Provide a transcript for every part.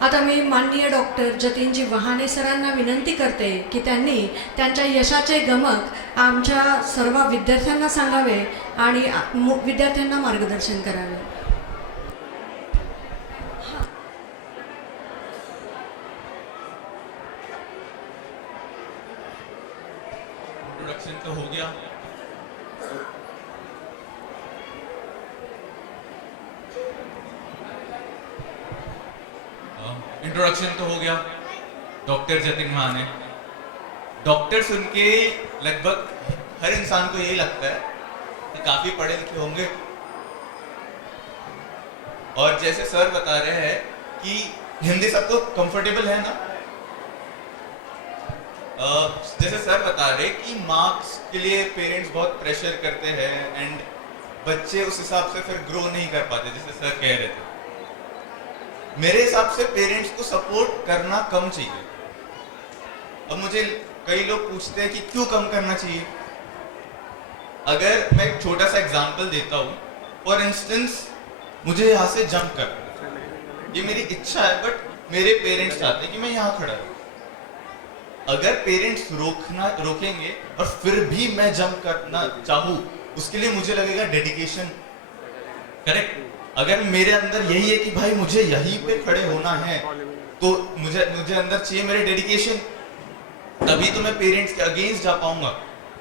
आता मी माननीय डॉक्टर जतीनजी वहाने सरांना विनंती करते की त्यांनी त्यांच्या यशाचे गमक आमच्या सर्व विद्यार्थ्यांना सांगावे आणि विद्यार्थ्यांना मार्गदर्शन करावे. इंट्रोडक्शन तो हो गया. इंट्रोडक्शन तो हो गया. डॉक्टर जतिन वहाने. डॉक्टर सुन के लगभग हर इंसान को यही लगता है कि काफी पढ़े लिखे होंगे. और जैसे सर बता रहे हैं कि हिंदी सबको कंफर्टेबल है ना. जैसे सर बता रहे कि मार्क्स के लिए पेरेंट्स बहुत प्रेशर करते हैं एंड बच्चे उस हिसाब से फिर ग्रो नहीं कर पाते जैसे सर कह रहे थे. मेरे हिसाब से पेरेंट्स को सपोर्ट करना कम चाहिए. अब मुझे कई लोग पूछते हैं कि क्यों कम करना चाहिए. अगर मैं एक छोटा सा एग्जांपल देता हूँ. फॉर इंस्टेंस मुझे यहाँ से जंप करना, ये मेरी इच्छा है बट मेरे पेरेंट्स चाहते हैं कि मैं यहाँ खड़ा रहूँ. अगर पेरेंट्स रोकेंगे और फिर भी मैं जंप करना चाहूँ, उसके लिए मुझे लगेगा डेडिकेशन. करेक्ट. अगर मेरे अंदर यही है कि भाई मुझे यहीं पे खड़े होना है तो मुझे अंदर चाहिए मेरे डेडिकेशन. तभी तो मैं पेरेंट्स के अगेंस्ट जा पाऊंगा.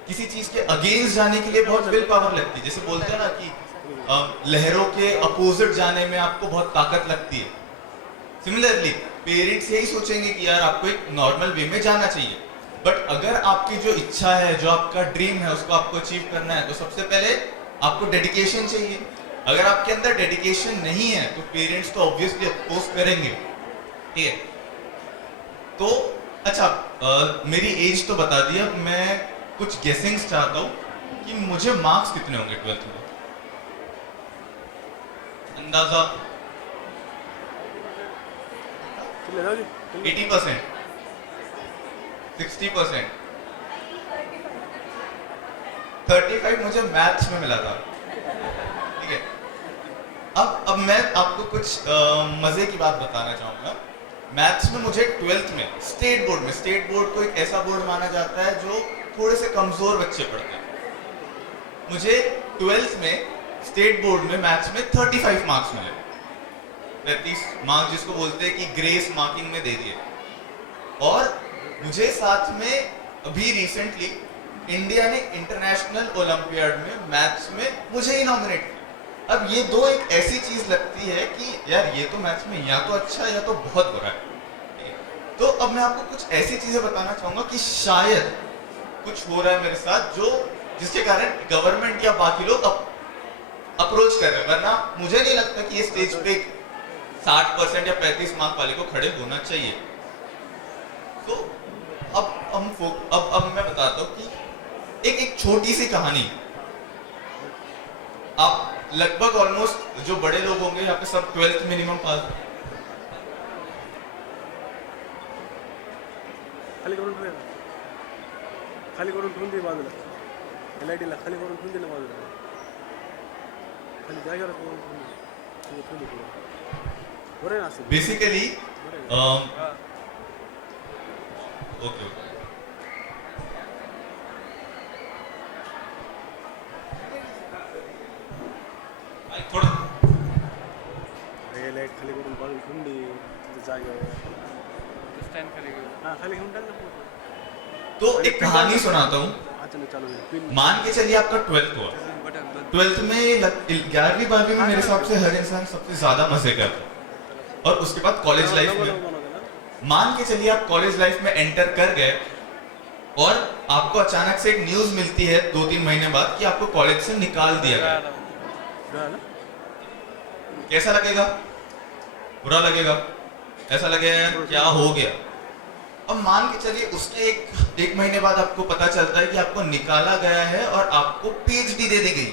किसी चीज के अगेंस्ट जाने के लिए बहुत विल पावर लगती है. जैसे बोलते हैं ना कि लहरों के अपोजिट जाने में आपको बहुत ताकत लगती है. सिमिलरली पेरेंट्स यही सोचेंगे कि यार आपको एक नॉर्मल वे में जाना चाहिए. बट अगर आपकी जो इच्छा है, जो आपका ड्रीम है, उसको आपको अचीव करना है तो सबसे पहले आपको डेडिकेशन चाहिए. अगर आपके अंदर डेडिकेशन नहीं है तो पेरेंट्स तो ऑब्वियसली अपोज करेंगे. ठीक है. तो अच्छा, मेरी एज तो बता दिया. मैं कुछ गेसिंग्स चाहता हूँ कि मुझे मार्क्स कितने होंगे 12th में. अंदाजा 80%, 60%, 35 मुझे मैथ्स में मिला था. ठीक है. अब मैं आपको कुछ मजे की बात बताना चाहूंगा. मैथ्स में मुझे 12th में स्टेट बोर्ड को एक ऐसा बोर्ड माना जाता है जो थोड़े से कमजोर बच्चे पढ़ते हैं. मुझे 12th में स्टेट बोर्ड में मैथ्स में 35 मार्क्स मिले. 35 मार्क्स जिसको बोलते हैं कि ग्रेस मार्किंग में दे दिए. और मुझे साथ में अभी रिसेंटली इंडिया ने इंटरनेशनल ओलंपियाड में मैथ्स में मुझे ही नॉमिनेट किया. अब ये दो एक ऐसी चीज लगती है कि यार ये तो मैथ्स में या तो अच्छा है या तो बहुत बुरा है. तो अब मैं आपको कुछ ऐसी चीजें बताना चाहूंगा कि शायद कुछ हो रहा है मेरे साथ जो जिसके कारण गवर्नमेंट या बाकी लोग अप्रोच कर रहे हैं. वरना मुझे नहीं लगता कि ये स्टेज पे 60% या 35 मार्क वाले को खड़े होना चाहिए. तो अब मैं बताता हूँ कि एक छोटी सी कहानी. आप लगभग ऑलमोस्ट जो बड़े लोग होंगे यहाँ पे सब 12th मिनिमम पास. खाली करून ठेवून दे बाजूला. LID ला खाली करून ठेवून दे ना बाजूला. खाली जागेवर ठेवून दे. बरं ना असं बेसिकली ओके. थोड़ा लाईट खाली करून बाजूला ठेवून दे तिथे जागेवर. स्टँड खाली खाली घेऊन टाक ना. तो एक कहानी सुनाता हूँ. अचानक चालू है. मान के चलिए आपका 12th हुआ. 12th में 11वीं 12वीं में मेरे हिसाब से हर इंसान सबसे ज्यादा मजे करता है. और उसके बाद कॉलेज लाइफ में मान के चलिए आप कॉलेज लाइफ में एंटर कर गए और आपको अचानक से एक न्यूज मिलती है 2-3 महीने बाद कि आपको कॉलेज से निकाल दिया गया. कैसा लगेगा? बुरा लगेगा. ऐसा लगेगा यार क्या हो गया. अब मान के चलिए उसके एक महीने बाद आपको पता चलता है कि आपको निकाला गया है और आपको PhD दे दी गई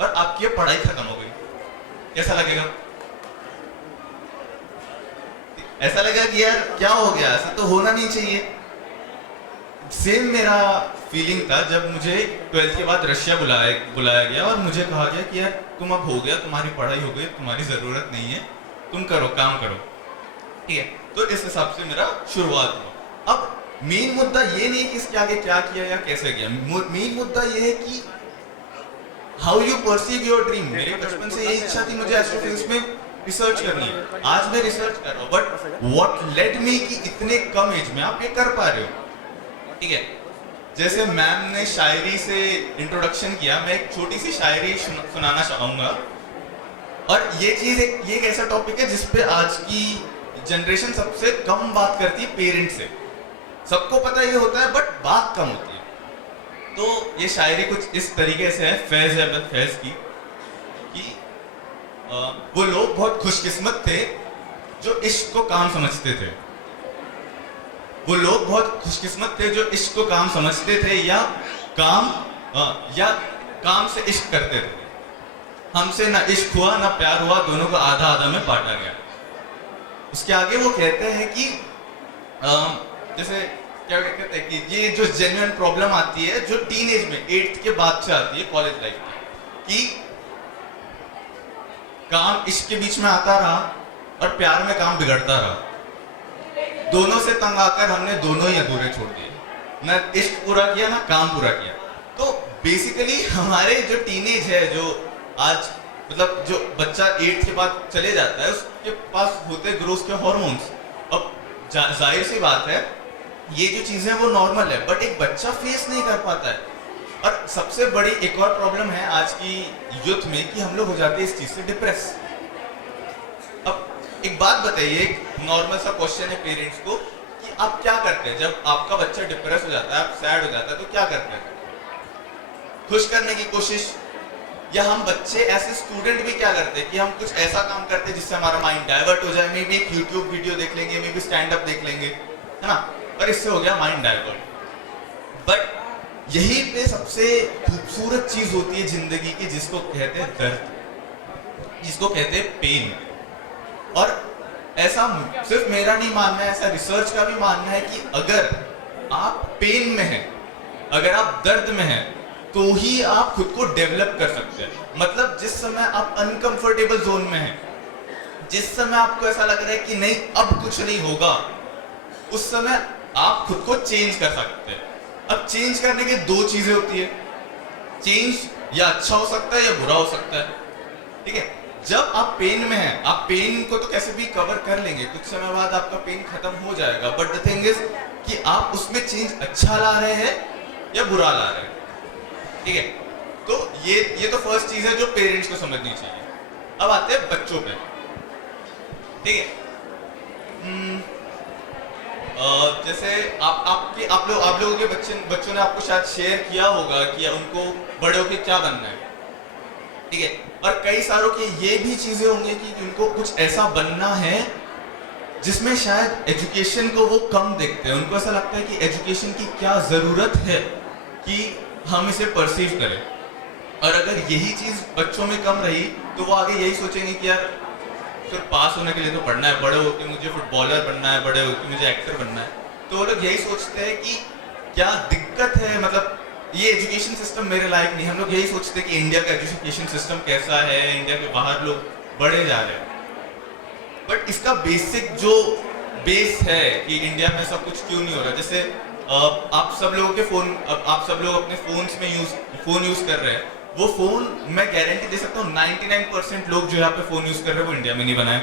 और आपकी पढ़ाई खत्म हो गई. कैसा लगेगा? ऐसा लगेगा कि यार क्या हो गया, ऐसा तो होना नहीं चाहिए. सेम मेरा फीलिंग था जब मुझे 12th के बाद रशिया बुलाया गया और मुझे कहा गया कि यार तुम अब हो गया, तुम्हारी पढ़ाई हो गई, तुम्हारी ज़रूरत नहीं है, तुम करो काम करो. ठीक है, तो इस हिसाब से मेरा शुरुआत हुआ। अब मेन मुद्दा ये नहीं कि इसके आगे क्या किया या कैसे किया, मेन मुद्दा ये है कि हाउ यू परसीव योर ड्रीम। मेरी बचपन से यही इच्छा थी मुझे एस्ट्रोफिजिक्स में रिसर्च करनी है, आज मैं रिसर्च कर रहा हूँ, बट व्हाट लेड मी कि इतने कम एज में आप ये कर पा रहे हो। ठीक है, जैसे मैम ने शायरी से इंट्रोडक्शन किया, मैं एक छोटी सी शायरी सुनाना चाहूंगा। और ये चीज एक ऐसा टॉपिक है जिसपे आज की जनरेशन सबसे कम बात करती है पेरेंट्स से। सबको पता ये होता है बट बात कम होती है। तो ये शायरी कुछ इस तरीके से है फैज अहमद फैज की कि वो लोग बहुत खुशकिस्मत थे जो इश्क को काम समझते थे। वो लोग बहुत खुशकिस्मत थे जो इश्क को काम समझते थे या काम से इश्क करते थे। हमसे ना इश्क हुआ ना प्यार हुआ, दोनों को आधा आधा में बांटा गया। उसके आगे वो कहते हैं कि जैसे क्या कहते हैं कि ये जो जेन्युइन प्रॉब्लम आती है जो टीनेज में 8th के बाद से आती है कॉलेज लाइफ में, कि काम इश्क के बीच में आता रहा और प्यार में काम बिगड़ता रहा। दोनों से तंग आकर हमने दोनों ही अधूरे छोड़ दिए, ना इश्क पूरा किया ना काम पूरा किया। तो बेसिकली हमारे जो टीनेज है, जो आज मतलब जो बच्चा 8th के बाद चले जाता है, उसके पास होते ग्रोथ के हॉर्मोन्स। अब जाहिर सी बात है ये जो चीजें वो नॉर्मल है, बट एक बच्चा फेस नहीं कर पाता है। और सबसे बड़ी एक और प्रॉब्लम है आज की यूथ में कि हम लोग हो जाते हैं इस चीज से डिप्रेस। अब एक बात बताइए, एक नॉर्मल सा क्वेश्चन है पेरेंट्स को कि आप क्या करते हैं जब आपका बच्चा डिप्रेस हो जाता है, आप सैड हो जाता है, तो क्या करते हैं? खुश करने की कोशिश, या हम बच्चे ऐसे स्टूडेंट भी क्या करते हैं कि हम कुछ ऐसा काम करते हैं जिससे हमारा माइंड डाइवर्ट हो जाए। मे बी एक यूट्यूब वीडियो देख लेंगे, मे बी स्टैंड अप देख लेंगे, है ना, और इससे हो गया माइंड डाइवर्ट। बट यही पे सबसे खूबसूरत चीज होती है जिंदगी की, जिसको कहते हैं दर्द, जिसको कहते हैं पेन। और ऐसा सिर्फ मेरा नहीं मानना है, ऐसा रिसर्च का भी मानना है कि अगर आप पेन में हैं, अगर आप दर्द में हैं, तो ही आप खुद को डेवलप कर सकते हैं। मतलब जिस समय आप अनकंफर्टेबल जोन में हैं, जिस समय आपको ऐसा लग रहा है कि नहीं अब कुछ नहीं होगा, उस समय आप खुद को चेंज कर सकते हैं। अब चेंज करने की दो चीजें होती है, चेंज या अच्छा हो सकता है या बुरा हो सकता है। ठीक है, जब आप पेन में हैं, आप पेन को तो कैसे भी कवर कर लेंगे, कुछ समय बाद आपका पेन खत्म हो जाएगा। बट द थिंग इज कि आप उसमें चेंज अच्छा ला रहे हैं या बुरा ला रहे हैं। ठीक है, तो ये तो फर्स्ट चीज है जो पेरेंट्स को समझनी चाहिए। अब आते हैं बच्चों पे। ठीक है, जैसे आप लोगों के बच्चों ने आपको शायद शेयर किया होगा कि उनको बड़े होके क्या बनना है। ठीक है, और कई सारों की ये भी चीजें होंगी कि उनको कुछ ऐसा बनना है जिसमें शायद एजुकेशन को वो कम देखते हैं। उनको ऐसा लगता है कि एजुकेशन की क्या जरूरत है कि हम इसे परसीव करें। और अगर यही चीज बच्चों में कम रही तो वो आगे यही सोचेंगे कि यार सिर्फ पास होने के लिए तो पढ़ना है, बड़े होकर मुझे फुटबॉलर बनना है, बड़े होकर मुझे एक्टर बनना है। तो वो लोग यही सोचते हैं कि क्या दिक्कत है, मतलब ये एजुकेशन सिस्टम मेरे लायक नहीं। हम लोग यही सोचते हैं कि इंडिया का एजुकेशन सिस्टम कैसा है, इंडिया के बाहर लोग बढ़े जा रहे हैं। बट इसका बेसिक जो बेस है कि इंडिया में सब कुछ क्यों नहीं हो रहा, जैसे आप सब लोगों के आप सब लोग अपने फोन यूज कर रहे हैं। वो फोन मैं गारंटी दे सकता हूँ 99% लोग जो यहाँ पे फोन यूज कर रहे हैं वो इंडिया में नहीं बनाए।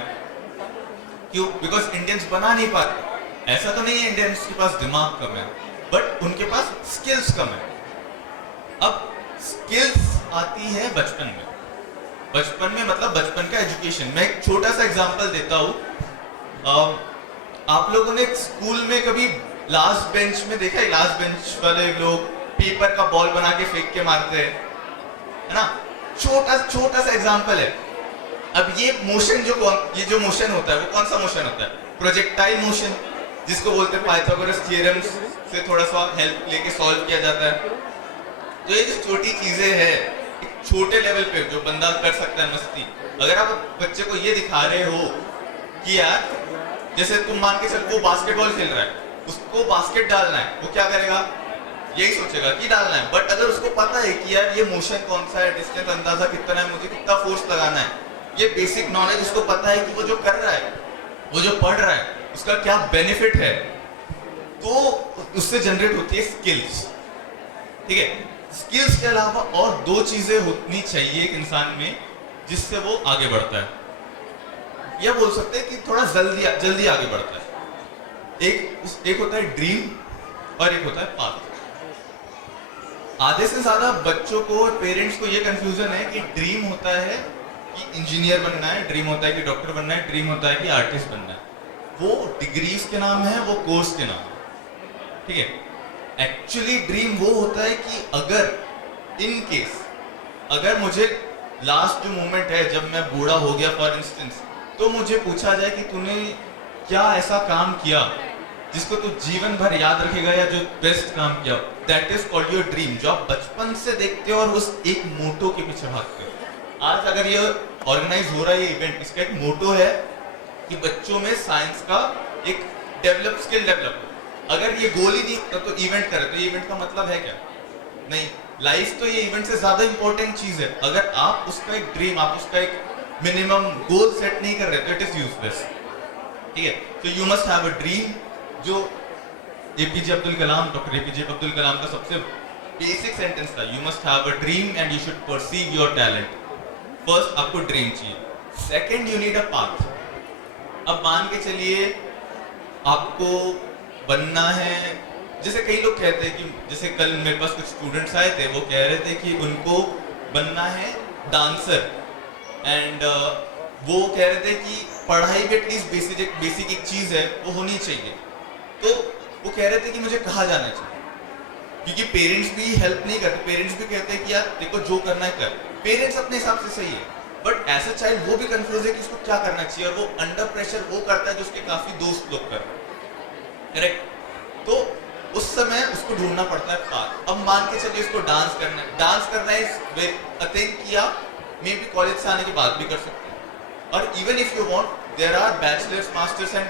क्यों? बिकॉज इंडियंस बना नहीं पाते। ऐसा तो नहीं है इंडियंस के पास दिमाग कम है, बट उनके पास स्किल्स कम है। अब स्किल्स आती है बचपन में मतलब बचपन का एजुकेशन। मैं एक छोटा सा एग्जांपल देता हूँ। आप लोगों ने स्कूल में कभी लास्ट बेंच में देखा है? लास्ट बेंच वाले लोग पेपर का बॉल बना के फेंक के मारते हैं, है ना? छोटा सा एग्जांपल है। अब ये मोशन ये जो मोशन होता है वो कौन सा मोशन होता है? प्रोजेक्टाइल मोशन, जिसको बोलते हैं पाइथागोरस थ्योरम से थोड़ा सा हेल्प लेके सॉल्व किया जाता है। तो ये जो छोटी चीजें हैं, एक छोटे लेवल पे जो बंदा कर सकता है मस्ती। अगर आप बच्चे को ये दिखा रहे हो कि यार जैसे तुम मान के चल वो बास्केटबॉल खेल रहा है, उसको बास्केट डालना है, वो क्या करेगा? यही सोचेगा कि डालना है। बट अगर उसको पता है कि यार ये मोशन कौन सा है, डिस्टेंस अंदाजा कितना है, मुझे कितना फोर्स लगाना है, ये बेसिक नॉलेज उसको पता है कि वो जो कर रहा है वो जो पढ़ रहा है उसका क्या बेनिफिट है, तो उससे जनरेट होती है स्किल्स। ठीक है, स्किल्स के अलावा और 2 चीजें होनी चाहिए एक इंसान में जिससे वो आगे बढ़ता है, या बोल सकते हैं कि थोड़ा जल्दी आगे बढ़ता है। एक होता है ड्रीम और एक होता है पाथ। आधे से ज्यादा बच्चों को और पेरेंट्स को ये कंफ्यूजन है कि ड्रीम होता है कि इंजीनियर बनना है, ड्रीम होता है कि डॉक्टर बनना है, ड्रीम होता है कि आर्टिस्ट बनना है। वो डिग्रीज के नाम है, वो कोर्स के नाम है। ठीक है, एक्चुअली ड्रीम वो होता है कि अगर इन केस अगर मुझे लास्ट जो मोमेंट है जब मैं बूढ़ा हो गया फॉर इंस्टेंस, तो मुझे पूछा जाए कि तूने क्या ऐसा काम किया जिसको तू जीवन भर याद रखेगा, या जो बेस्ट काम किया, that is called your dream, जो आप बचपन से देखते हो और उस एक मोटो के पीछे भागते हो। आज अगर ये ऑर्गेनाइज हो रहा है ये इवेंट, इसका एक मोटो है कि बच्चों में साइंस का एक स्किल डेवलप हो। अगर ये गोल ही नहीं होता तो इवेंट करे, तो ये इवेंट का मतलब है क्या? नहीं, लाइफ तो ये इवेंट से ज्यादा इंपॉर्टेंट चीज है। अगर आप उसका एक ड्रीम, आप उसका एक मिनिमम गोल सेट नहीं कर रहे तो इट इज यूजलेस। ठीक है, तो you must have a dream. जो APJ Abdul Kalam, doctor APJ Abdul Kalam का सबसे बेसिक सेंटेंस था, you must have a dream and you should perceive your talent. First आपको ड्रीम चाहिए, second you need a path. अब मान के चलिए आपको बनना है, जैसे कई लोग कहते हैं कि, जैसे कल मेरे पास कुछ स्टूडेंट्स आए थे, वो कह रहे थे कि उनको बनना है डांसर, एंड वो कह रहे थे कि पढ़ाई भी एटलीस्ट बेसिक एक चीज है वो होनी चाहिए। तो वो कह रहे थे कि मुझे कहाँ जाना चाहिए, क्योंकि पेरेंट्स भी हेल्प नहीं करते। पेरेंट्स भी कहते हैं कि यार देखो जो करना है कर, पेरेंट्स अपने हिसाब से सही है, बट एज अ चाइल्ड वो भी कंफ्यूज है कि उसको क्या करना चाहिए, और वो अंडर प्रेशर वो करता है जो उसके काफी दोस्त लोग कर रहे हैं। करेक्ट, तो उस समय उसको ढूंढना पड़ता है पाथ। अब मान के चलिए उसको डांस करना है, आई थिंक कि आप मे बी कॉलेज से आने के बाद भी कर सकते हैं, और even if you want there are bachelors, masters and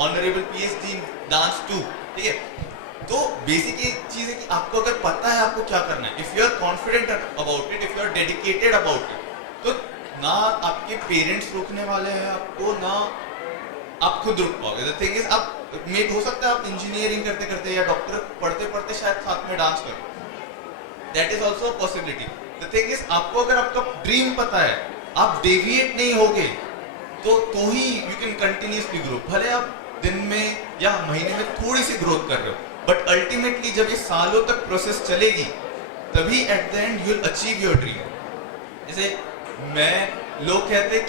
honourable PhD in dance too. ठीक है, तो बेसिक ये चीज है कि आपको अगर पता है आपको क्या करना है, if you are confident about it, if you are dedicated about it, तो ना आपके पेरेंट्स रोकने वाले हैं आपको, ना आप खुद रुक पाओगे। द थिंग इज, आप मे हो सकता है आप इंजीनियरिंग करते करते या डॉक्टर पढ़ते पढ़ते शायद साथ में डांस करो, that is also a possibility. The thing is, आपको अगर आपका ड्रीम पता है, आप डेविएट नहीं होगे तो ही यू कैन कंटिन्यूसली ग्रो। भले आप दिन में या महीने में थोड़ी सी ग्रोथ कर रहे हो, बट अल्टीमेटली जब ये सालों तक प्रोसेस चलेगी तभी at the end you will achieve your dream. जैसे लोग कहते हैं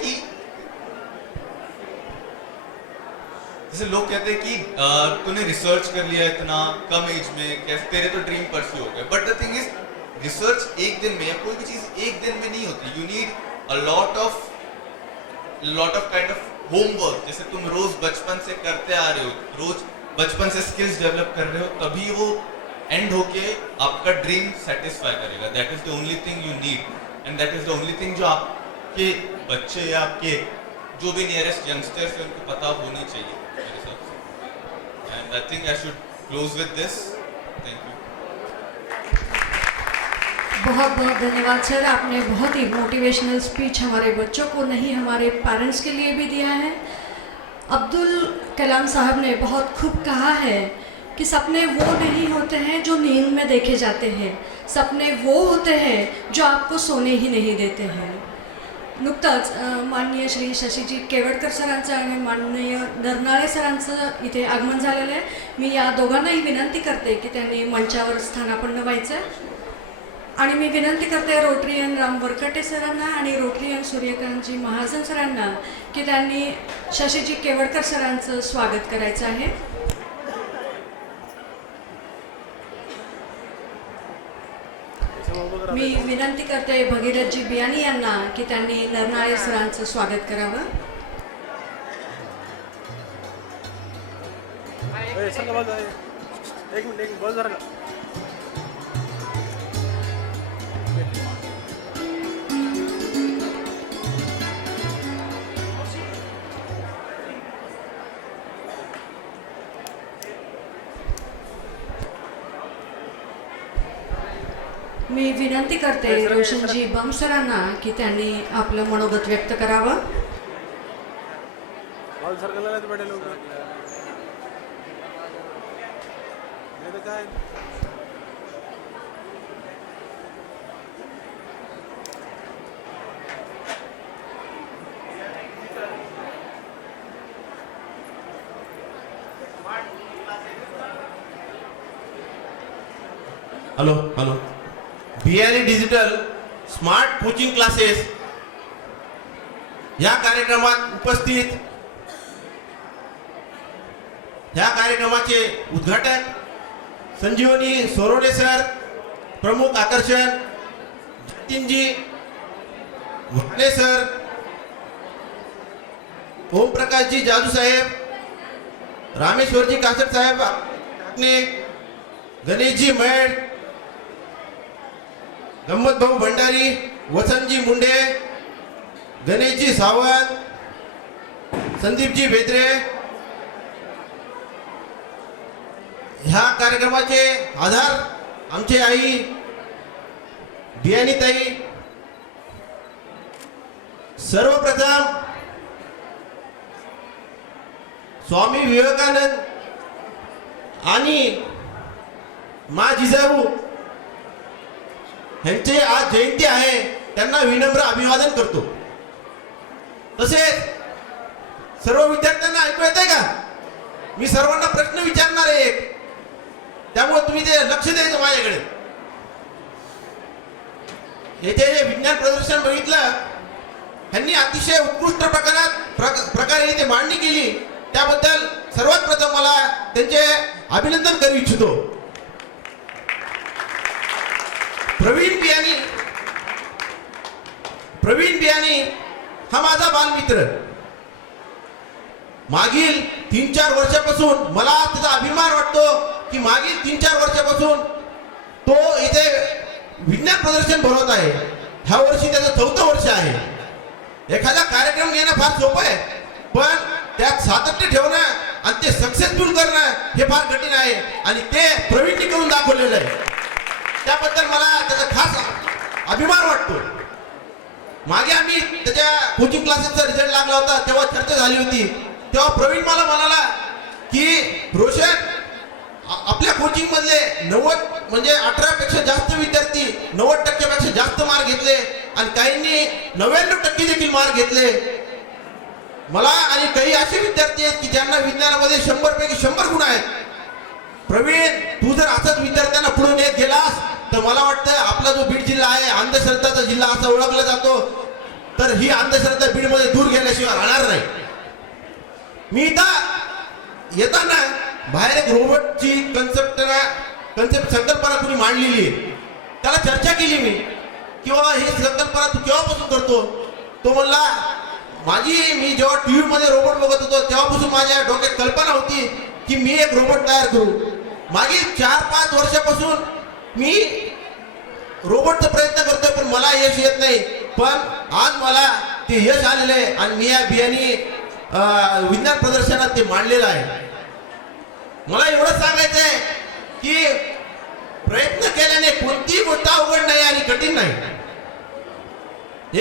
कि तूने रिसर्च कर लिया इतना कम एज में, कैसे तेरे तो ड्रीम परस्यू हो गए, but the thing is research एक दिन में या कोई भी चीज एक दिन में नहीं होती। You need a lot of kind of homework. जैसे तुम रोज बचपन से करते आ रहे हो, रोज बचपन से स्किल्स डेवलप कर रहे हो, तभी वो एंड होके आपका ड्रीम सेटिस्फाई करेगा। That is the only thing you need, end that is the only thing जो आपके बच्चे या आपके जो भी नियरेस्ट यंगस्टर्स है उनको पता होनी चाहिए मेरे हिसाब से। And I think I should close with this. Thank you. बहुत बहुत धन्यवाद सर, आपने बहुत ही मोटिवेशनल स्पीच हमारे बच्चों को नहीं हमारे पेरेंट्स के लिए भी दिया है। अब्दुल कलाम साहब ने बहुत खूब कहा है कि सपने वो नहीं होते हैं जो नींद में देखे जाते हैं, सपने वो होते हैं जो आपको सोने ही नहीं देते हैं। नुकतंच माननीय श्री शशीजी केवडकर सरांचं आणि माननीय नरनाळे सरांचं इथे आगमन झालेलं आहे। मी या दोघांनाही विनंती करते की त्यांनी मंचावर स्थानापन्न व्हायचं आहे, आणि मी विनंती करते रोटरियन राम वरकटे सरांना आणि रोटरियन सूर्यकांतजी महाजन सरांना की त्यांनी शशीजी केवडकर सरांचं स्वागत करायचं आहे। मी विनंती करते भगीरथजी बियाणी यांना की त्यांनी नरनाळे सरांचं स्वागत करावं। एक मिनिट बस जरा मी विनंती करते रोशनजी बम सरांना की त्यांनी आपलं मनोगत व्यक्त करावं। हॉल सर्कलला बैठे लोग नहीं तो काय हॅलो हॅलो बियाणी डिजिटल स्मार्ट कोचिंग क्लासेस या कार्यक्रमात उपस्थित या कार्यक्रमाचे उद्घाटक संजीवनी सोरोडे सर, प्रमुख आकर्षण जतीनजी वाणे सर, ओमप्रकाशजी जादू साहेब, रामेश्वरजी कासट साहेब, गणेशजी मैड, गम्मत भाऊ भंडारी, वसंतजी मुंडे, गणेशजी सावंत, संदीपजी बेद्रे. ह्या कार्यक्रमाचे आधार आमचे आई बियाणीताई. सर्वप्रथम स्वामी विवेकानंद आणि मा जिजाऊ यांचे आज जयंती आहे, त्यांना विनम्र अभिवादन करतो. तसेच सर्व विद्यार्थ्यांना ऐकू येते का? मी सर्वांना प्रश्न विचारणार आहे एक, त्यामुळे तुम्ही ते लक्ष द्यायचं माझ्याकडे. येथे जे विज्ञान प्रदर्शन बघितलं, त्यांनी अतिशय उत्कृष्ट प्रकारे इथे मांडणी केली, त्याबद्दल सर्वात प्रथम मला त्यांचे अभिनंदन करू इच्छितो. प्रवीण बियाणी हा माझा बालमित्र. मागील 3-4 वर्षापासून मला त्याचा अभिमान वाटतो की मागील 3-4 वर्षापासून तो इथे विज्ञान प्रदर्शन भरवत आहे. ह्या वर्षी त्याचं 4थं वर्ष आहे. एखादा कार्यक्रम घेणं फार सोपं आहे, पण त्यात सातत्य ठेवणं आणि ते सक्सेसफुल करणं हे फार कठीण आहे, आणि ते प्रवीणनी करून दाखवलेलं आहे. त्याबद्दल मला त्याचा खास अभिमान वाटतो. मागे आम्ही त्याच्या कोचिंग क्लासेसचा रिझल्ट लागला होता, तेव्हा चर्चा झाली होती. तेव्हा प्रवीण मला म्हणाला की रोशन, आपल्या कोचिंग मधले 90 म्हणजे 18पेक्षा जास्त विद्यार्थी 90% जास्त मार्क घेतले, आणि काहींनी 99% देखील मार्क घेतले. मला आणि काही असे विद्यार्थी आहेत की ज्यांना विज्ञानामध्ये 100 पैकी 100 गुण आहेत. प्रवीण, तू जर असंच विद्यार्थ्यांना पुढे नेत गेलास तर मला वाटतं आपला जो बीड जिल्हा आहे अंधश्रद्धाचा जिल्हा असा ओळखला जातो, तर ही अंधश्रद्धा बीडमध्ये दूर गेल्याशिवाय राहणार नाही. मी इथं येताना बाहेर एक रोबोटची कन्सेप्ट संकल्पना कुणी मांडलेली आहे. त्याला चर्चा केली मी की बाबा ही संकल्पना तू केव्हापासून करतो? तो म्हणला, मी जेव्हा टीव्ही मध्ये रोबोट बघत होतो तेव्हापासून माझ्या डोक्यात कल्पना होती की मी एक रोबोट तयार करू. मागील 4-5 वर्षापासून मी रोबोटचा प्रयत्न करतोय, पण मला यश येत नाही. पण आज मला ते यश आलेलं आहे, आणि मी या बियाणी विज्ञान प्रदर्शनात ते मांडलेलं आहे. मला एवढं सांगायचं आहे की प्रयत्न केल्याने कोणतीही गोष्ट अवघड नाही आणि कठीण नाही.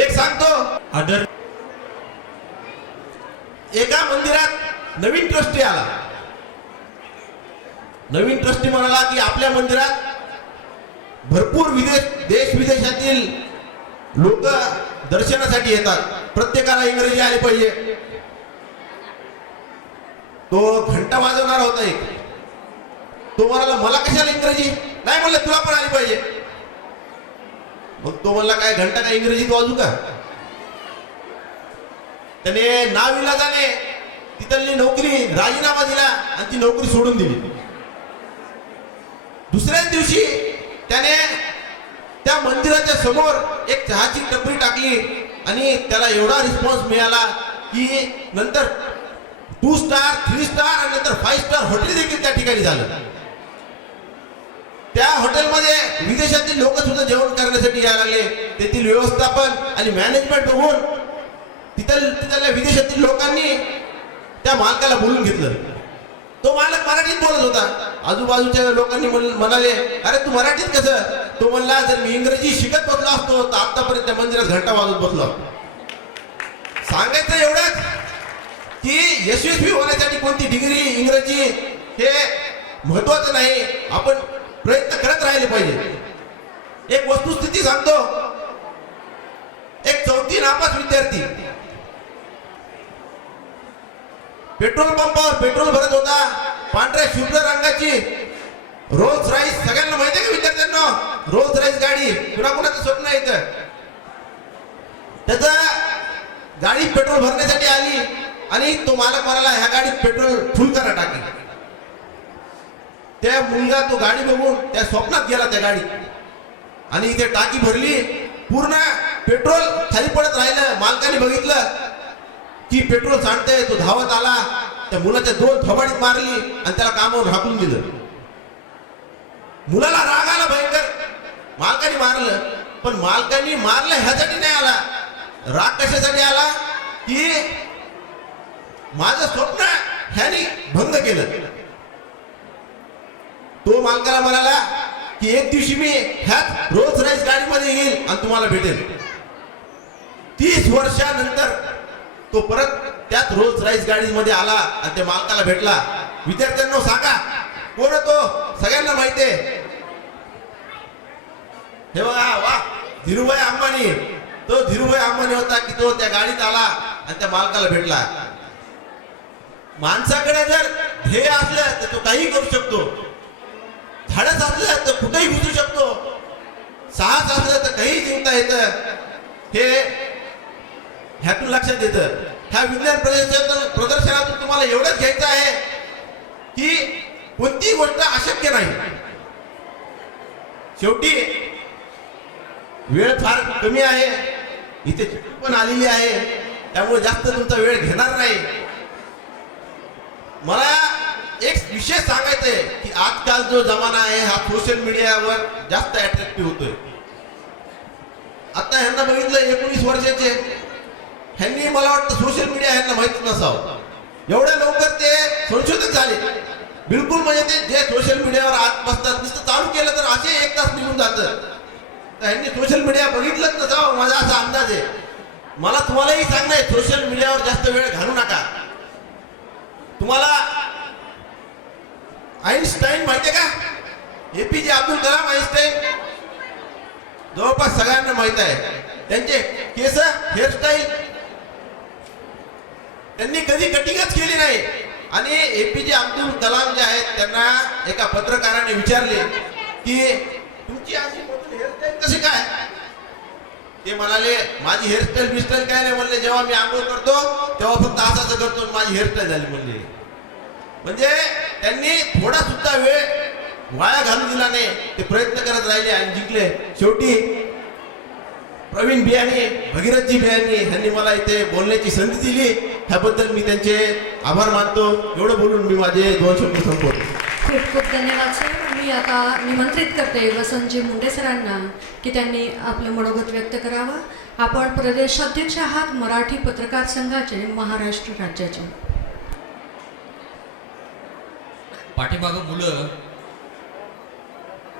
एक सांगतो, एका मंदिरात नवीन ट्रस्टी आला. नवीन ट्रस्टी म्हणाला की आपल्या मंदिरात भरपूर देश विदेशातील लोक दर्शनासाठी येतात, प्रत्येकाला इंग्रजी आली पाहिजे. तो घंटा वाजवणार होता एक. तो म्हणाला, मला कशाला इंग्रजी? नाही म्हणलं, तुला पण आली पाहिजे. मग तो म्हणला, काय घंटा काय इंग्रजीत वाजू का? त्याने नाविलाजाने तिथली नोकरी राजीनामा दिला आणि ती नोकरी सोडून दिली. दुसऱ्याच दिवशी त्याने त्या मंदिराच्या समोर एक चहाची टपरी टाकली, आणि त्याला एवढा रिस्पॉन्स मिळाला की नंतर 2 स्टार, 3 स्टार आणि नंतर 5 स्टार हॉटेल देखील त्या ठिकाणी झालं. त्या हॉटेलमध्ये विदेशातील लोक सुद्धा जेवण करण्यासाठी यायला लागले. तेथील व्यवस्थापन आणि मॅनेजमेंट बघून तिथल्या विदेशातील लोकांनी त्या मालकाला बोलून घेतलं. तो मालक मराठीत बोलत होता. आजूबाजूच्या लोकांनी म्हणाले, अरे तू मराठीत कसं? तो म्हणला, जर मी इंग्रजी शिकत बसलो असतो तर आतापर्यंत त्या मंदिरात घंटा वाजवत बसलो. सांगायचं एवढंच की यशस्वी होण्यासाठी कोणती डिग्री इंग्रजी हे महत्वाचं नाही, आपण प्रयत्न करत राहिले पाहिजे. एक वस्तुस्थिती सांगतो. एक 4थी नापास विद्यार्थी पेट्रोल पंपावर पेट्रोल भरत होता. पांढऱ्या शुभ्र रंगाची रोल्स रॉइस, सगळ्यांना माहिती आहे का विद्यार्थ्यांना? रोल्स रॉइस गाडी कुणाकुणाचं स्वप्न आहे इथं. त्याचा गाडी पेट्रोल भरण्यासाठी आली आणि तो मालक म्हणाला ह्या गाडीत पेट्रोल फुल करा टाकी. त्या मुलगा तो गाडी बघून त्या स्वप्नात गेला त्या गाडीत आणि इथे टाकी भरली, पूर्ण पेट्रोल खाली पडत राहिलं. मालकाने बघितलं की पेट्रोल सांडतंय, तो धावत आला, त्या मुलाच्या 2 थोबाडीत मारली आणि त्याला कामावर हाकलून दिलं. मुलाला राग आला भयंकर, मालकाने मारलं. पण मालकाने मारलं ह्यासाठी नाही आला, राग कशासाठी आला की माझं स्वप्न ह्याने भंग केलं. तो मालकाला म्हणाला की एक दिवशी मी ह्याच रोल्स रॉइस गाडीमध्ये येईल आणि तुम्हाला भेटेल. 30 वर्षानंतर तो परत त्याच रोल्स रॉइस गाडीमध्ये आला आणि त्या मालकाला भेटला. विद्यार्थ्यांना सांगा कोण तो, सगळ्यांना माहिती आहे. हे बघा, वा, धीरूभाई अंबानी. तो धीरूभाई अंबानी होता की तो त्या गाडीत आला आणि त्या मालकाला भेटला. माणसाकडे जर ध्येय असलं तर तो काही करू शकतो, धाडस असलं तर कुठेही घुसू शकतो, साहस असलं तर काही जिंकता येतं. हे ह्यातून लक्षात येतं. ह्या विज्ञान प्रदर्शनातून तुम्हाला एवढंच घ्यायचं आहे की कोणतीही गोष्ट अशक्य नाही. शेवटी वेळ फार कमी आहे, इथे पण आलेली आहे, त्यामुळे जास्त तुमचा वेळ घेणार नाही. मला एक विषय सांगायचं आहे की आजकाल जो जमाना आहे हा सोशल मीडियावर जास्त अट्रॅक्टिव्ह होतोय. आता ह्यांना बघितलं 19 वर्षाचे, ह्यांनी मला वाटतं सोशल मीडिया ह्यांना माहित नसावं, एवढ्या लवकर ते संशोधक झाले. बिलकुल म्हणजे ते जे सोशल मीडियावर आत बसतात, नुसतं चालू केलं तर असे 1 तास निघून जातं. तर ह्यांनी सोशल मीडिया बघितलंच नसावं, माझा असा अंदाज आहे. मला तुम्हालाही सांगणं आहे, सोशल मीडियावर जास्त वेळ घालू नका. तुम्हाला आईन्स्टाईन माहितीये का? APJ अब्दुल कलाम आईन्स्टाईन जवळपास सगळ्यांना माहित आहे. त्यांचे केस, हेअरस्टाईल त्यांनी कधी कटिंगच केली नाही. आणि APJ अब्दुल कलाम जे आहेत त्यांना एका पत्रकाराने विचारले की तुमची अशी मोठी हेअरस्टाईल कशी काय? ते म्हणाले माझी हेअरस्टाईल बिस्टाईल काय नाही. म्हणले जेव्हा मी आंघोळ करतो तेव्हा फक्त असं करतो, माझी हेअरस्टाईल झाली म्हणले. म्हणजे त्यांनी थोडा सुद्धा वेळ वाया घालू दिला नाही, ते प्रयत्न करत राहिले आणि जिंकले. शेवटी प्रवीण बियाणी, भगीरथजी बियाणी यांनी मला इथे बोलण्याची संधी दिली, ह्याबद्दल मी त्यांचे आभार मानतो. एवढं बोलून मी माझे 2 शब्द संपवतो. खूप खूप धन्यवाद सर. मी आता निमंत्रित करते वसंतजी मुंडे सरांना की त्यांनी आपलं मनोगत व्यक्त करावं. आपण प्रदेशाध्यक्ष आहात मराठी पत्रकार संघाचे महाराष्ट्र राज्याचे. पाठीमागं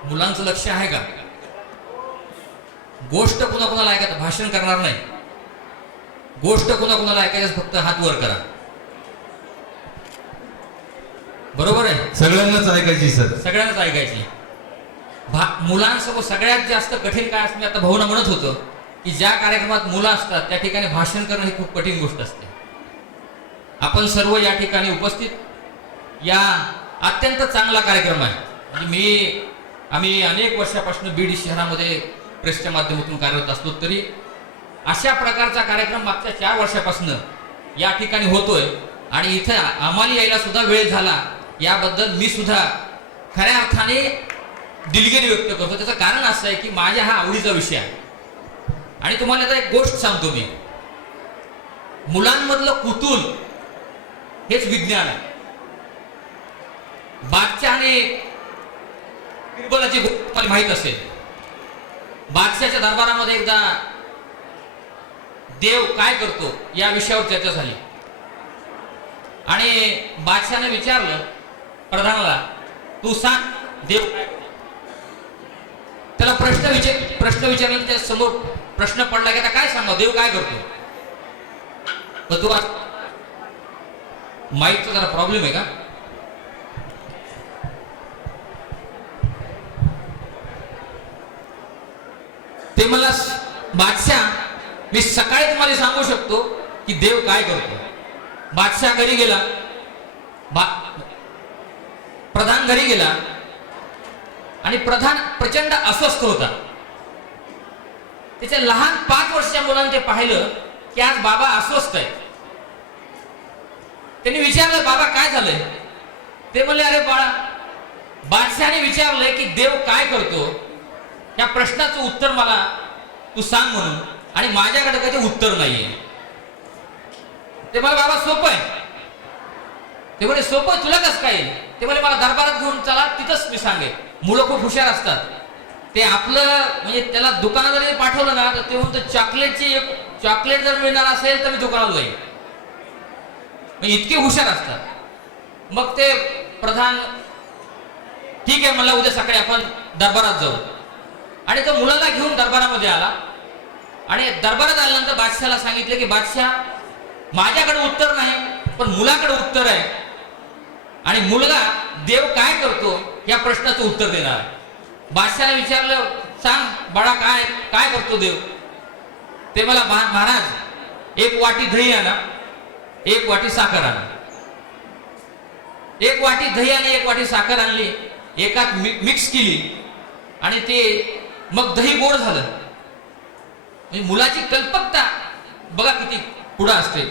मुलांचं लक्ष आहे का? गोष्ट कुणाकुणाला ऐकायचं, भाषण करणार नाही. गोष्ट कुणाकुणाला ऐकायचं, फक्त हात वर करा. बरोबर आहे? सगळ्यांनाच ऐकायची सर, सगळ्यांनाच ऐकायची. मुलांसोबत सगळ्यात जास्त कठीण काय असं मी आता भाऊना म्हणत होतो की ज्या कार्यक्रमात मुलं असतात त्या ठिकाणी भाषण करणं ही खूप कठीण गोष्ट असते. आपण सर्व या ठिकाणी उपस्थित, या अत्यंत चांगला कार्यक्रम आहे. म्हणजे आम्ही अनेक वर्षापासून बीड शहरामध्ये प्रेसच्या माध्यमातून कार्यरत असतो, तरी अशा प्रकारचा कार्यक्रम मागच्या 4 वर्षापासून या ठिकाणी होतोय आणि इथे आम्हाला यायला सुद्धा वेळ झाला, याबद्दल मी सुद्धा खऱ्या अर्थाने दिलगिरी व्यक्त करतो. त्याचं कारण असं आहे की माझ्या हा आवडीचा विषय आहे. आणि तुम्हाला आता एक गोष्ट सांगतो मी, मुलांमधलं कुतूहल हेच विज्ञान आहे. बादशहाने बिरबलाची गोष्ट मला माहित असेल. बादशाच्या दरबारामध्ये एकदा देव काय करतो या विषयावर चर्चा झाली आणि बादशाने विचारलं प्रधानाला, तू सांग देव काय करतो? त्याला प्रश्न विचारला, त्या समोर प्रश्न पडला की आता काय सांगा, देव काय करतो? माईकचा जरा प्रॉब्लेम आहे का? ते मला बादशाह, मी सकाळी तुम्हाला सांगू शकतो की देव काय करतो. बादशाह घरी गेला, प्रधान घरी गेला आणि प्रधान प्रचंड अस्वस्थ होता. त्याच्या लहान 5 वर्षाच्या मुलाने ते पाहिलं की आज बाबा अस्वस्थ आहे. त्यांनी विचारलं, बाबा काय झालंय? ते म्हणले, अरे बाळा, बादशाहने विचारलंय की देव काय करतो, या प्रश्नाचं उत्तर मला तू सांग म्हणून, आणि माझ्याकडे काही उत्तर नाहीये. ते मला, बाबा सोपं आहे. ते म्हणे, सोपं तुला कसं काय? ते म्हणे, मला दरबारात घेऊन चला, तिथंच मी सांगेन. मुलं खूप हुशार असतात. ते आपलं म्हणजे त्याला दुकानात जरी पाठवलं ना, तर ते म्हणतो चॉकलेटची एक चॉकलेट जर मिळणार असेल तर मी दुकानात जाईल. म्हणजे इतके हुशार असतात. मग ते प्रधान ठीक आहे म्हणला, उद्या सकाळी आपण दरबारात जाऊ. आणि तो मुलाला घेऊन दरबारामध्ये आला. आणि दरबारात आल्यानंतर बादशाहला सांगितलं की बादशाह, माझ्याकडे उत्तर नाही पण मुलाकडे उत्तर आहे, आणि मुलगा देव काय करतो या प्रश्नाचं उत्तर देणार आहे. बादशाहने विचारलं, सांग बाळा, काय काय करतो देव? ते मला, महाराज, 1 वाटी दही आणा, 1 वाटी साखर आणा. 1 वाटी दही आणि 1 वाटी साखर आणली, एकात मिक्स केली, आणि ते मग दही गोड झालं. म्हणजे मुलाची कल्पकता बघा किती पुढं असते.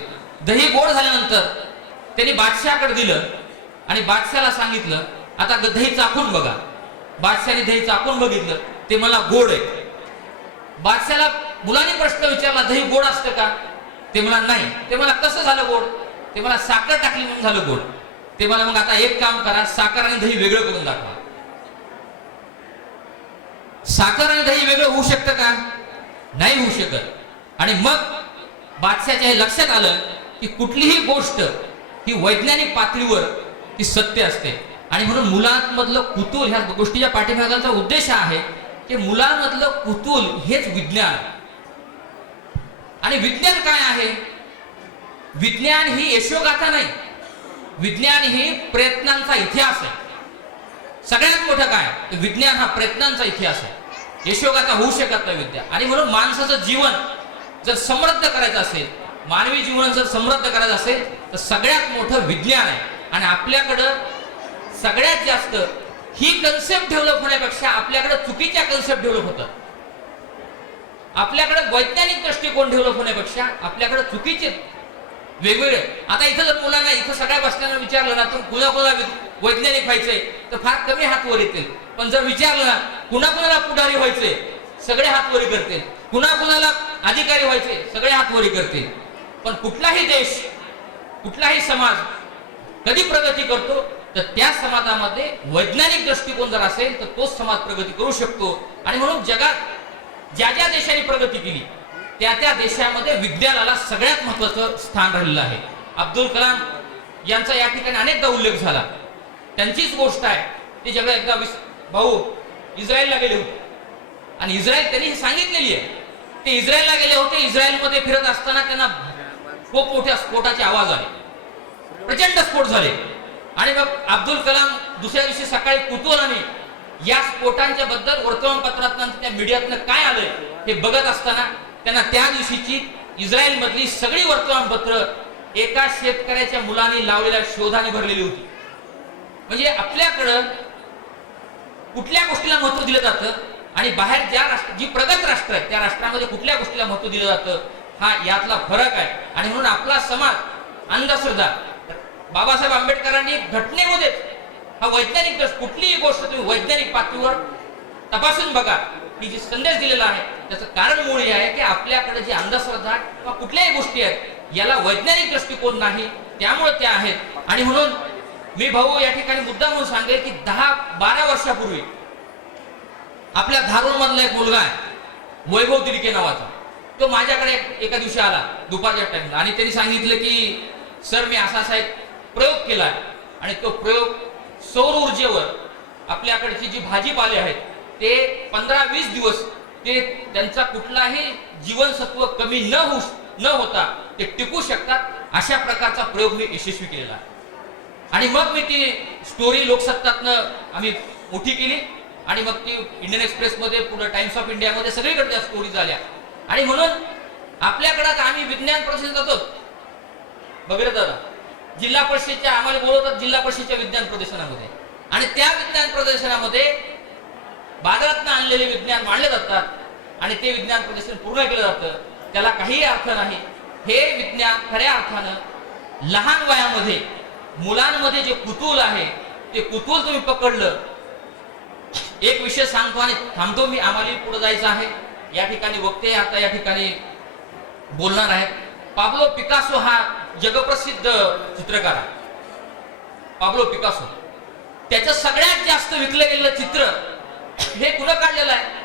दही गोड झाल्यानंतर त्यांनी बादशाहकडे दिलं आणि बादशाहला सांगितलं, आता दही चाखून बघा. बादशाहने दही चाखून बघितलं, ते मला गोड आहे. बादशाहला मुलाने प्रश्न विचारला, दही गोड असतं का? ते मला नाही. ते मला कसं झालं गोड? ते मला साखर टाकली म्हणून झालं गोड. ते मला, मग आता एक काम करा, साखर आणि दही वेगळं करून दाखवा. साखर आणि दही वेगळं होऊ शकतं का? नाही होऊ शकत. आणि मग बादशाहच्या हे लक्षात आलं की कुठलीही गोष्ट ही वैज्ञानिक पातळीवर ती सत्य असते. आणि म्हणून मुलांमधलं कुतूहल, ह्या गोष्टीच्या पाठीमागाचा उद्देश आहे की मुलांमधलं कुतूहल हेच विज्ञान. आणि विज्ञान काय आहे? विज्ञान ही यशोगाथा नाही, विज्ञान ही प्रयत्नांचा इतिहास आहे. सगळ्यात मोठं काय? विज्ञान हा प्रयत्नांचा इतिहास आहे. यशोगाथा होऊ शकत नाही विद्या. आणि म्हणून माणसाचं जीवन जर समृद्ध करायचं असेल, मानवी जीवन जर समृद्ध करायचं असेल, तर सगळ्यात मोठं विज्ञान आहे. आणि आपल्याकडं सगळ्यात जास्त ही कन्सेप्ट डेव्हलप होण्यापेक्षा आपल्याकडे चुकीच्या कन्सेप्ट डेव्हलप होतात. आपल्याकडे वैज्ञानिक दृष्टिकोन डेव्हलप होण्यापेक्षा आपल्याकडे चुकीचे वेगवेगळे. आता इथं जर मुलांना इथं सगळ्या बसल्यानं विचारलं ना, कुणाकुणाला वैज्ञानिक व्हायचंय, तर फार कमी हात वर येतील. पण जर विचारलं ना, कुणाकुणाला पुढारी व्हायचंय, सगळे हात वरी करतील. कुणाकुणाला अधिकारी व्हायचे, सगळे हात वरी करतील. पण कुठलाही देश, कुठलाही समाज कधी प्रगती करतो, तर त्या समाजामध्ये वैज्ञानिक दृष्टिकोन जर असेल तर तोच समाज प्रगती करू शकतो. आणि म्हणून जगात ज्या ज्या देशांनी प्रगती केली त्या त्या देशामध्ये विज्ञानाला सगळ्यात महत्वाचं स्थान राहिलेलं आहे. अब्दुल कलाम यांचा या ठिकाणी अनेकदा उल्लेख झाला. त्यांचीच गोष्ट आहे. ते जेव्हा एकदा भाऊ इस्रायलला गेले होते, आणि इस्रायल त्यांनी सांगितलेली आहे, ते इस्रायलला गेले होते. इस्रायलमध्ये फिरत असताना त्यांना खूप मोठ्या स्फोटाचे आवाज आले, प्रचंड स्फोट झाले. आणि मग अब्दुल कलाम दुसऱ्या दिवशी सकाळी कुतूहलाने या स्फोटांच्या बद्दल वर्तमानपत्रात, त्या मीडियातनं काय आलंय हे बघत असताना त्यांना त्या दिवशीची इस्रायल मधली सगळी वर्तमानपत्र एका शेतकऱ्याच्या मुलाने लावलेल्या शोधाने भरलेली होती. म्हणजे आपल्याकडं कुठल्या गोष्टीला महत्व दिलं जातं आणि बाहेर ज्या राष्ट्र, जी प्रगत राष्ट्र आहे त्या राष्ट्रामध्ये कुठल्या गोष्टीला महत्व दिलं जातं, हा यातला फरक आहे. आणि म्हणून आपला समाज अंधश्रद्धा, बाबासाहेब आंबेडकरांनी घटनेमध्ये हा वैज्ञानिक, कुठलीही गोष्ट तुम्ही वैज्ञानिक पातळीवर तपासून बघा, ही जी संदेश दिलेला आहे त्याचं कारण मूळ हे आहे की आपल्याकडे जी अंधश्रद्धा किंवा कुठल्याही गोष्टी आहेत याला वैज्ञानिक दृष्टिकोन नाही, त्यामुळे त्या आहेत. आणि म्हणून मी भाऊ या ठिकाणी मुद्दा म्हणून सांगेल की 10-12 वर्षापूर्वी आपल्या धारूर मधला एक मुलगा आहे वैभव तिडके नावाचा. तो माझ्याकडे एका दिवशी आला दुपारच्या टाइमला, आणि त्यांनी सांगितलं की सर, मी असा एक प्रयोग केला आहे, आणि तो प्रयोग सौर ऊर्जेवर आपल्याकडची जी भाजीपाले आहेत ते 15-20 दिवस ते त्यांचा कुठलाही जीवनसत्व कमी न होता ते टिकू शकतात, अशा प्रकारचा प्रयोग मी यशस्वी केलेला आहे. आणि मग मी ती स्टोरी लोकसत्तातनं आम्ही मोठी केली आणि मग ती इंडियन एक्सप्रेसमध्ये, पुढे टाइम्स ऑफ इंडियामध्ये सगळीकडे त्या स्टोरी झाल्या. आणि म्हणून आपल्याकडे आता आम्ही विज्ञान परिषदेत जातो बघितलं दादा, जिल्हा परिषदेच्या आम्हाला बोलवतात जिल्हा परिषदेच्या विज्ञान प्रदर्शनामध्ये, आणि त्या विज्ञान प्रदर्शनामध्ये बाजारातनं आणलेले विज्ञान मांडले जातात आणि ते विज्ञान प्रदर्शन पूर्ण केलं जातं. त्याला काही अर्थ नाही. हे विज्ञान खऱ्या अर्थानं लहान वयामध्ये मुलांमध्ये जे कुतूहल आहे ते कुतूहल तुम्ही पकडलं. एक विषय सांगतो आणि थांबतो मी, आम्हाला पुढे जायचं आहे. या ठिकाणी वक्ते आता या ठिकाणी बोलणार आहेत. पाब्लो पिकासो हा जगप्रसिद्ध चित्रकार आहे. पाब्लो पिकासो, त्याचं सगळ्यात जास्त विकलं गेलेलं चित्र हे कुणं काढलेलं आहे?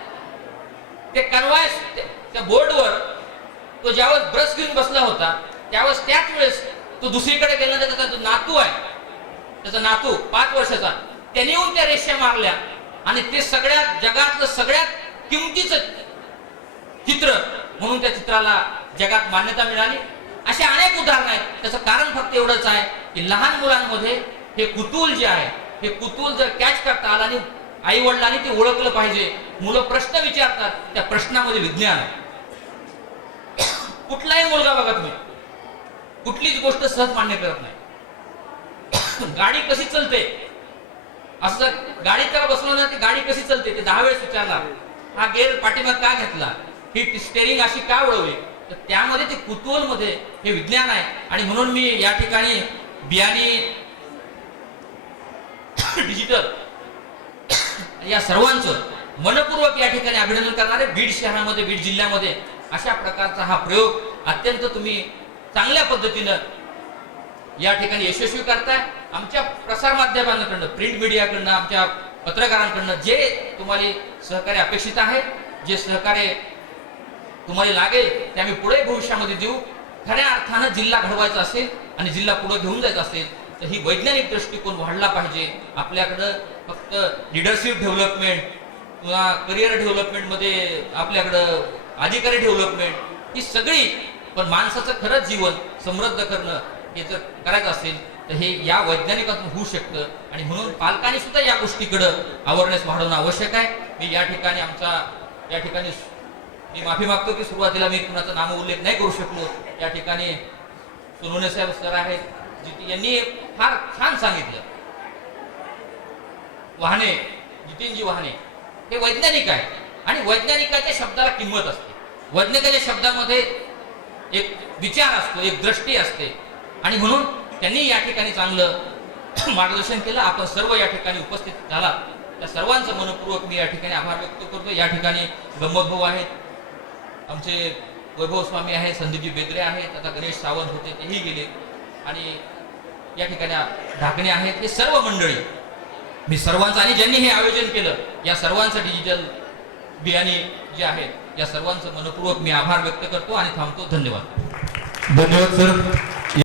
ते कॅनव्हास, त्या बोर्डवर तो ज्यावेळेस ब्रश घेऊन बसला होता त्यावेळेस, त्याच वेळेस तो दुसरीकडे गेला. त्याचा जो नातू आहे, त्याचा नातू 5 वर्षाचा, त्याने येऊन त्या रेषा मारल्या आणि ते सगळ्यात जगातलं सगळ्यात किमतीचं चित्र म्हणून त्या चित्राला जगात मान्यता मिळाली. असे अनेक उदाहरण आहेत. त्याचं कारण फक्त एवढंच आहे की लहान मुलांमध्ये हे कुतूहल जे आहे, हे कुतूहल जर कॅच करता आलं आणि आई वडिलांनी ते ओळखलं पाहिजे. मुलं प्रश्न विचारतात, त्या प्रश्नामध्ये विज्ञान आहे. कुठलाही मुलगा बघा तुम्ही कुठलीच गोष्ट सहज मान्य करत नाही. गाडी कशी चलते, असं जर गाडी त्याला बसवलं ना, ती गाडी कशी चलते ते 10 वेळेस विचारणार. हा गेअर पाठीमाग का घेतला, ही स्टेरिंग अशी का वळवली, तर त्यामध्ये ते कुतूहल मध्ये हे विज्ञान आहे. आणि म्हणून मी या ठिकाणी बियाणी डिजिटल या सर्वांचं मनपूर्वक या ठिकाणी अभिनंदन करणारे. बीड शहरामध्ये, बीड जिल्ह्यामध्ये अशा प्रकारचा हा प्रयोग अत्यंत तुम्ही चांगल्या पद्धतीनं या ठिकाणी यशस्वी करताय. आमच्या प्रसार माध्यमांकडनं, प्रिंट मीडियाकडनं, आमच्या पत्रकारांकडनं जे तुम्हाला सहकार्य अपेक्षित आहे, जे सहकार्य तुम्हाला लागेल ते आम्ही पुढे भविष्यामध्ये देऊ. खऱ्या अर्थानं जिल्हा घडवायचा असेल आणि जिल्हा पुढे घेऊन जायचा असेल तर ही वैज्ञानिक दृष्टिकोन वाढला पाहिजे. आपल्याकडं फक्त लिडरशिप डेव्हलपमेंट किंवा करिअर डेव्हलपमेंटमध्ये आपल्याकडं अधिकारी डेव्हलपमेंट ही सगळी, पण माणसाचं खरंच जीवन समृद्ध करणं हे जर करायचं असेल तर हे या वैज्ञानिकातून होऊ शकतं. आणि म्हणून पालकांनी सुद्धा या गोष्टीकडं अवेअरनेस वाढवणं आवश्यक आहे. मी या ठिकाणी मी माफी मागतो की सुरुवातीला मी कुणाचा नाम उल्लेख नाही करू शकलो. या ठिकाणी सोनवणे साहेब सर आहेत, यांनी फार छान सांगितलं. वाहने, जितेंजी वाहने हे वैज्ञानिक आहे आणि वैज्ञानिकाच्या शब्दाला किंमत असते. वैज्ञानिकाच्या शब्दामध्ये एक विचार असतो, एक दृष्टी असते आणि म्हणून त्यांनी या ठिकाणी चांगलं मार्गदर्शन केलं. आपण सर्व या ठिकाणी उपस्थित झालात त्या सर्वांचं मनपूर्वक मी या ठिकाणी आभार व्यक्त करतो. या ठिकाणी गंमत भाऊ आहेत, आमचे वैभव स्वामी आहेत, संदीपजी बेदरे आहेत, आता गणेश सावंत होते तेही गेले, आणि या ठिकाणी ढाकणे आहेत. हे सर्व मंडळी मी सर्वांचं, आणि ज्यांनी हे आयोजन केलं या सर्वांचं, डिजिटल बियाणे जे आहेत या सर्वांचं मनपूर्वक मी आभार व्यक्त करतो आणि थांबतो. धन्यवाद. धन्यवाद सर.